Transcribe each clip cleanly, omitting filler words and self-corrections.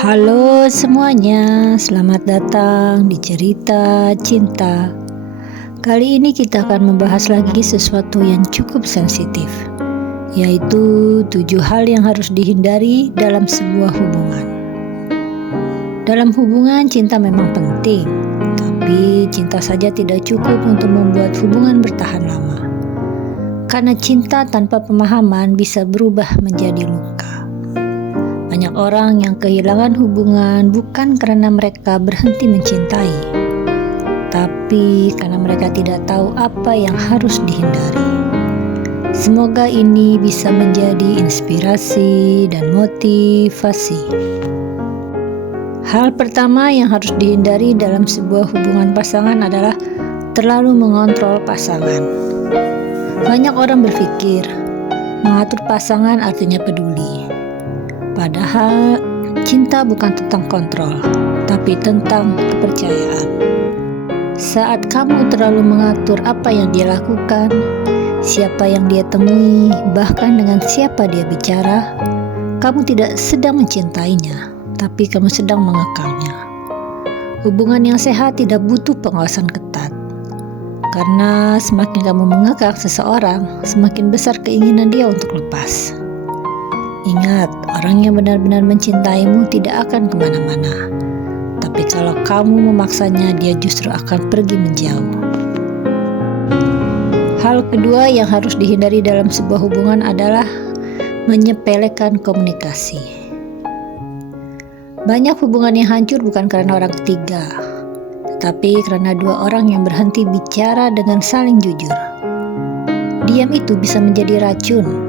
Halo semuanya, selamat datang di Cerita Cinta. Kali ini kita akan membahas lagi sesuatu yang cukup sensitif, yaitu 7 hal yang harus dihindari dalam sebuah hubungan. Dalam hubungan, cinta memang penting, tapi cinta saja tidak cukup untuk membuat hubungan bertahan lama. Karena cinta tanpa pemahaman bisa berubah menjadi luka. Banyak orang yang kehilangan hubungan bukan karena mereka berhenti mencintai, tapi karena mereka tidak tahu apa yang harus dihindari. Semoga ini bisa menjadi inspirasi dan motivasi. Hal pertama yang harus dihindari dalam sebuah hubungan pasangan adalah terlalu mengontrol pasangan. Banyak orang berpikir mengatur pasangan artinya peduli. Padahal cinta bukan tentang kontrol, tapi tentang kepercayaan. Saat kamu terlalu mengatur apa yang dia lakukan, siapa yang dia temui, bahkan dengan siapa dia bicara, kamu tidak sedang mencintainya, tapi kamu sedang mengekangnya. Hubungan yang sehat tidak butuh pengawasan ketat. Karena semakin kamu mengekang seseorang, semakin besar keinginan dia untuk lepas. Ingat, orang yang benar-benar mencintaimu tidak akan kemana-mana. Tapi kalau kamu memaksanya, dia justru akan pergi menjauh. Hal kedua yang harus dihindari dalam sebuah hubungan adalah menyepelekan komunikasi. Banyak hubungan yang hancur bukan karena orang ketiga, tetapi karena dua orang yang berhenti bicara dengan saling jujur. Diam itu bisa menjadi racun.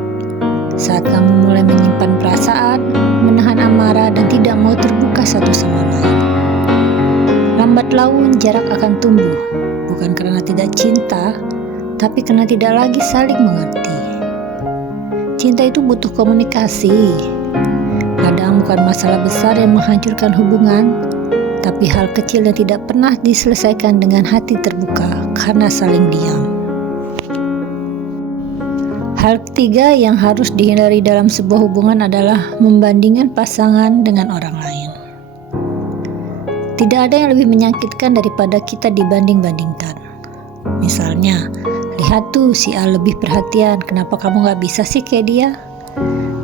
Saat kamu mulai menyimpan perasaan, menahan amarah, dan tidak mau terbuka satu sama lain, lambat laun jarak akan tumbuh, bukan karena tidak cinta, tapi karena tidak lagi saling mengerti. Cinta itu butuh komunikasi. Kadang bukan masalah besar yang menghancurkan hubungan, tapi hal kecil yang tidak pernah diselesaikan dengan hati terbuka karena saling diam. Hal ketiga yang harus dihindari dalam sebuah hubungan adalah membandingkan pasangan dengan orang lain. Tidak ada yang lebih menyakitkan daripada kita dibanding-bandingkan. Misalnya, lihat tuh si A lebih perhatian, kenapa kamu gak bisa sih kayak dia?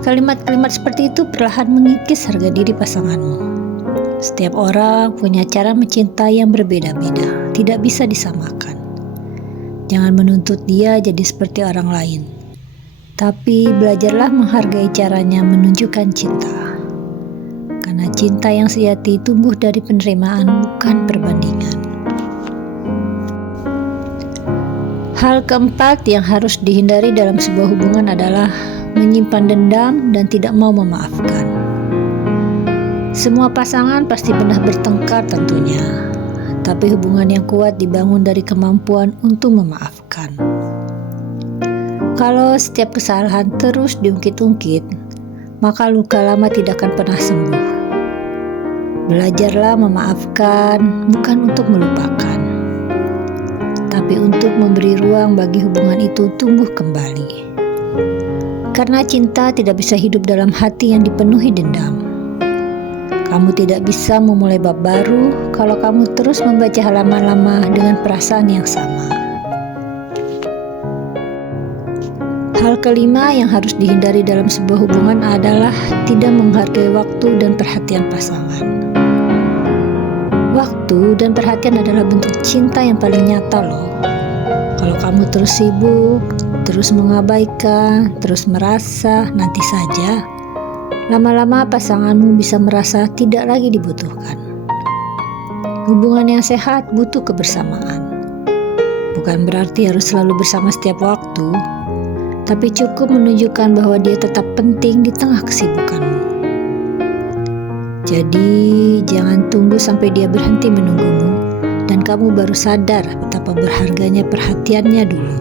Kalimat-kalimat seperti itu perlahan mengikis harga diri pasanganmu. Setiap orang punya cara mencintai yang berbeda-beda, tidak bisa disamakan. Jangan menuntut dia jadi seperti orang lain. Tapi belajarlah menghargai caranya menunjukkan cinta. Karena cinta yang sejati tumbuh dari penerimaan, bukan perbandingan. Hal keempat yang harus dihindari dalam sebuah hubungan adalah menyimpan dendam dan tidak mau memaafkan. Semua pasangan pasti pernah bertengkar tentunya. Tapi hubungan yang kuat dibangun dari kemampuan untuk memaafkan. Kalau setiap kesalahan terus diungkit-ungkit, maka luka lama tidak akan pernah sembuh. Belajarlah memaafkan bukan untuk melupakan, tapi untuk memberi ruang bagi hubungan itu tumbuh kembali. Karena cinta tidak bisa hidup dalam hati yang dipenuhi dendam. Kamu tidak bisa memulai bab baru kalau kamu terus membaca halaman lama dengan perasaan yang sama. Hal kelima yang harus dihindari dalam sebuah hubungan adalah tidak menghargai waktu dan perhatian pasangan. Waktu dan perhatian adalah bentuk cinta yang paling nyata loh. Kalau kamu terus sibuk, terus mengabaikan, terus merasa nanti saja, lama-lama pasanganmu bisa merasa tidak lagi dibutuhkan. Hubungan yang sehat butuh kebersamaan. Bukan berarti harus selalu bersama setiap waktu, tapi cukup menunjukkan bahwa dia tetap penting di tengah kesibukanmu. Jadi, jangan tunggu sampai dia berhenti menunggumu dan kamu baru sadar betapa berharganya perhatiannya dulu.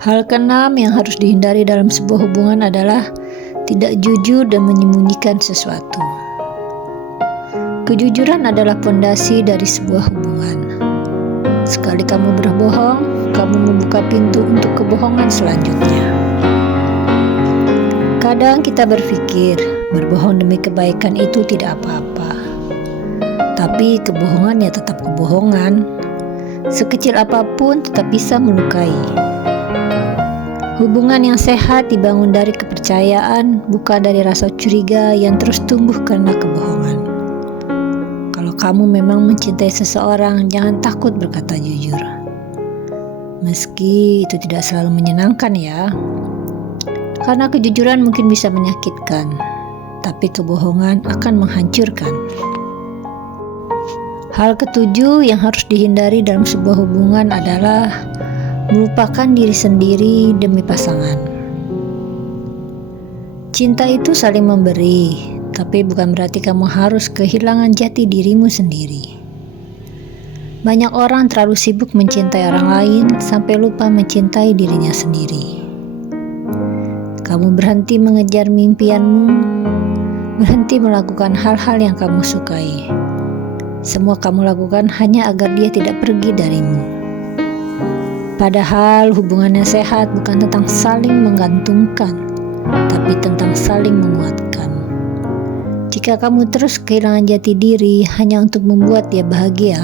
Hal keenam yang harus dihindari dalam sebuah hubungan adalah tidak jujur dan menyembunyikan sesuatu. Kejujuran adalah fondasi dari sebuah hubungan. Sekali kamu berbohong, kamu membuka pintu untuk kebohongan selanjutnya. Kadang kita berpikir berbohong demi kebaikan itu tidak apa-apa. Tapi kebohongan ya tetap kebohongan. Sekecil apapun tetap bisa melukai. Hubungan yang sehat dibangun dari kepercayaan, bukan dari rasa curiga yang terus tumbuh karena kebohongan. Kalau kamu memang mencintai seseorang, jangan takut berkata jujur. Meski itu tidak selalu menyenangkan ya. Karena kejujuran mungkin bisa menyakitkan, tapi kebohongan akan menghancurkan. Hal ketujuh yang harus dihindari dalam sebuah hubungan adalah melupakan diri sendiri demi pasangan. Cinta itu saling memberi, tapi bukan berarti kamu harus kehilangan jati dirimu sendiri. Banyak orang terlalu sibuk mencintai orang lain sampai lupa mencintai dirinya sendiri. Kamu berhenti mengejar mimpianmu, berhenti melakukan hal-hal yang kamu sukai. Semua kamu lakukan hanya agar dia tidak pergi darimu. Padahal hubungan yang sehat bukan tentang saling menggantungkan, tapi tentang saling menguatkan. Jika kamu terus kehilangan jati diri hanya untuk membuat dia bahagia,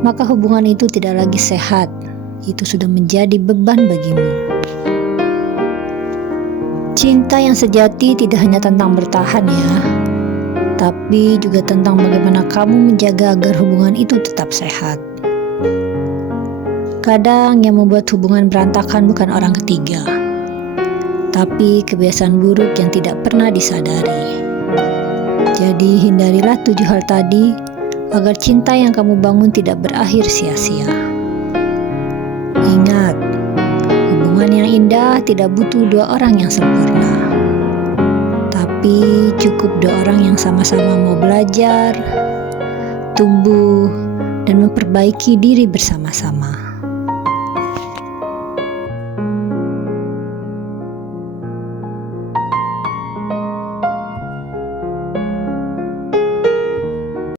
maka hubungan itu tidak lagi sehat. Itu sudah menjadi beban bagimu. Cinta yang sejati tidak hanya tentang bertahan ya, tapi juga tentang bagaimana kamu menjaga agar hubungan itu tetap sehat. Kadang yang membuat hubungan berantakan bukan orang ketiga, tapi kebiasaan buruk yang tidak pernah disadari. Jadi hindarilah 7 hal tadi agar cinta yang kamu bangun tidak berakhir sia-sia. Ingat, hubungan yang indah tidak butuh 2 orang yang sempurna, tapi cukup 2 orang yang sama-sama mau belajar, tumbuh, dan memperbaiki diri bersama-sama.